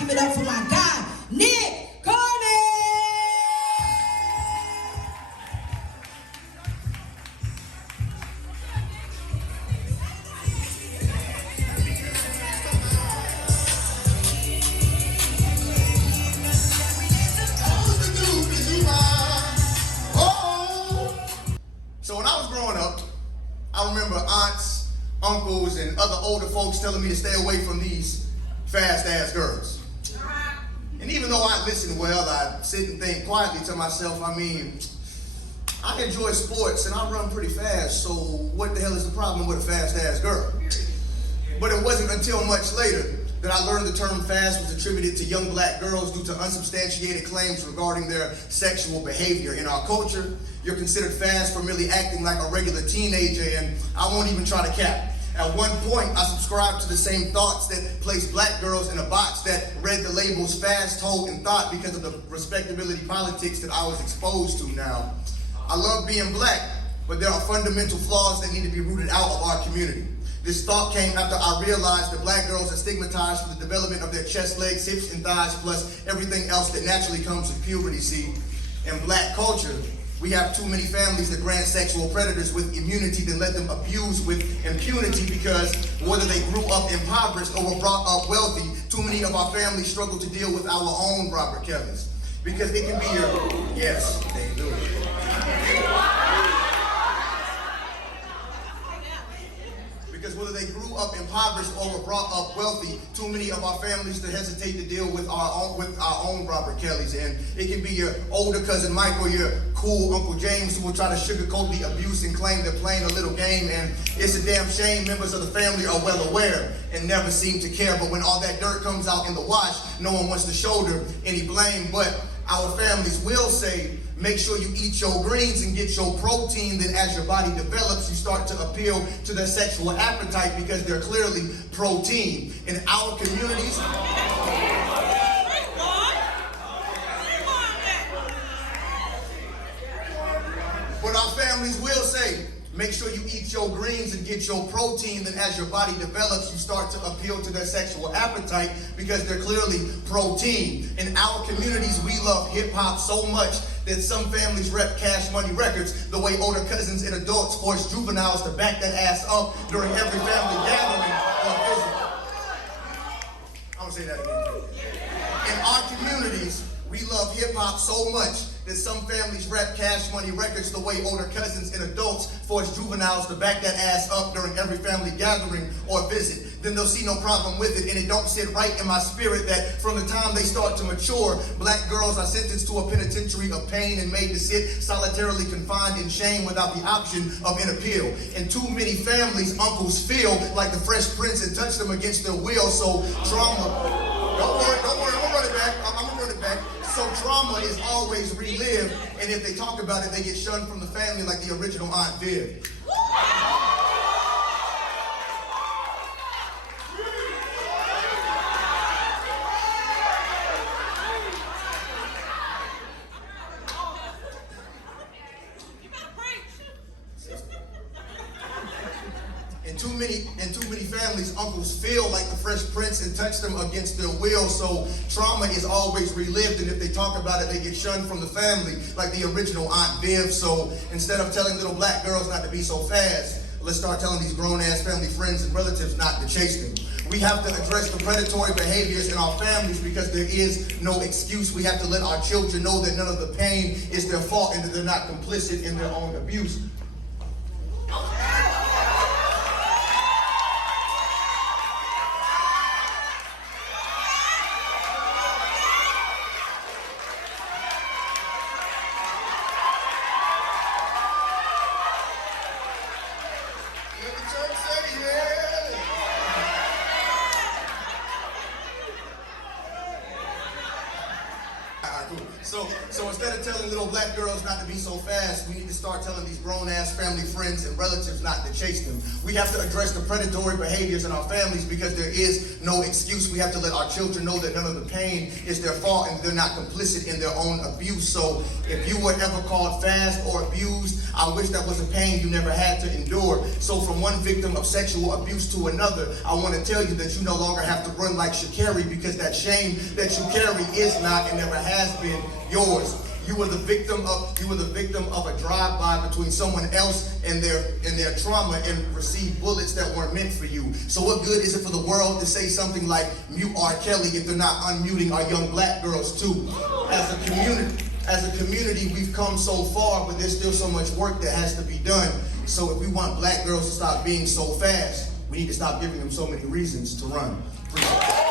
Give it up for my guy, Nick Courmon. So when I was growing up, I remember aunts, uncles, and other older folks telling me to stay away from these fast-ass girls. And even though I listen well, I sit and think quietly to myself, I mean, I enjoy sports and I run pretty fast, so what the hell is the problem with a fast-ass girl? But it wasn't until much later that I learned the term fast was attributed to young black girls due to unsubstantiated claims regarding their sexual behavior. In our culture, you're considered fast for merely acting like a regular teenager, and I won't even try to cap. At one point, I subscribed to the same thoughts that placed black girls in a box that read the labels fast, hope, and thought because of the respectability politics that I was exposed to. Now, I love being black, but there are fundamental flaws that need to be rooted out of our community. This thought came after I realized that black girls are stigmatized for the development of their chest, legs, hips, and thighs, plus everything else that naturally comes with puberty. See, in black culture, we have too many families that grant sexual predators with immunity that let them abuse with impunity because whether they grew up impoverished or were brought up wealthy, too many of our families struggle to deal with our own Robert Kellys. Because it can be your, yes, they do it. Because whether they grew up impoverished or were brought up wealthy, too many of our families to hesitate to deal with our own Robert Kellys. And it can be your older cousin Mike or your cool Uncle James who will try to sugarcoat the abuse and claim they're playing a little game. And it's a damn shame members of the family are well aware and never seem to care. But when all that dirt comes out in the wash, no one wants to shoulder any blame. But our families will say, make sure you eat your greens and get your protein. Then as your body develops, you start to appeal to their sexual appetite because they're clearly protein. In our communities, but our families will say, make sure you eat your greens and get your protein. Then as your body develops, you start to appeal to their sexual appetite because they're clearly protein. In our communities, we love hip hop so much that some families rep Cash Money Records the way older cousins and adults force juveniles to back that ass up during every family gathering or visit. I'm gonna say that again. In our communities, we love hip hop so much that some families rep Cash Money Records the way older cousins and adults force juveniles to back that ass up during every family gathering or visit. Then they'll see no problem with it, and it don't sit right in my spirit that from the time they start to mature, black girls are sentenced to a penitentiary of pain and made to sit solitarily confined in shame without the option of an appeal. In too many families, uncles feel like the Fresh Prince and touch them against their will, so trauma, don't worry, I'm gonna run it back, I'm gonna run it back. So trauma is always relived, and if they talk about it, they get shunned from the family like the original Aunt Viv. In too many families, uncles feel like the Fresh Prince and touch them against their will, so trauma is always relived, and if they talk about it, they get shunned from the family like the original Aunt Viv. So instead of telling little black girls not to be so fast, let's start telling these grown-ass family friends and relatives not to chase them. We have to address the predatory behaviors in our families because there is no excuse. We have to let our children know that none of the pain is their fault and that they're not complicit in their own abuse. cool. So instead of telling little black girls not to be so fast, we need to start telling these grown-ass family friends and relatives not to chase them. We have to address the predatory behaviors in our families because there is no excuse. We have to let our children know that none of the pain is their fault and they're not complicit in their own abuse. So if you were ever called fast or abused, I wish that was a pain you never had to endure. So from one victim of sexual abuse to another, I want to tell you that you no longer have to run like Sha'Carri, because that shame that you carry is not and never has been yours. You were the victim of a drive-by between someone else and their trauma and received bullets that weren't meant for you. So what good is it for the world to say something like mute R. Kelly if they're not unmuting our young black girls too? As a community, we've come so far, but there's still so much work that has to be done. So if we want black girls to stop being so fast, we need to stop giving them so many reasons to run. Appreciate it.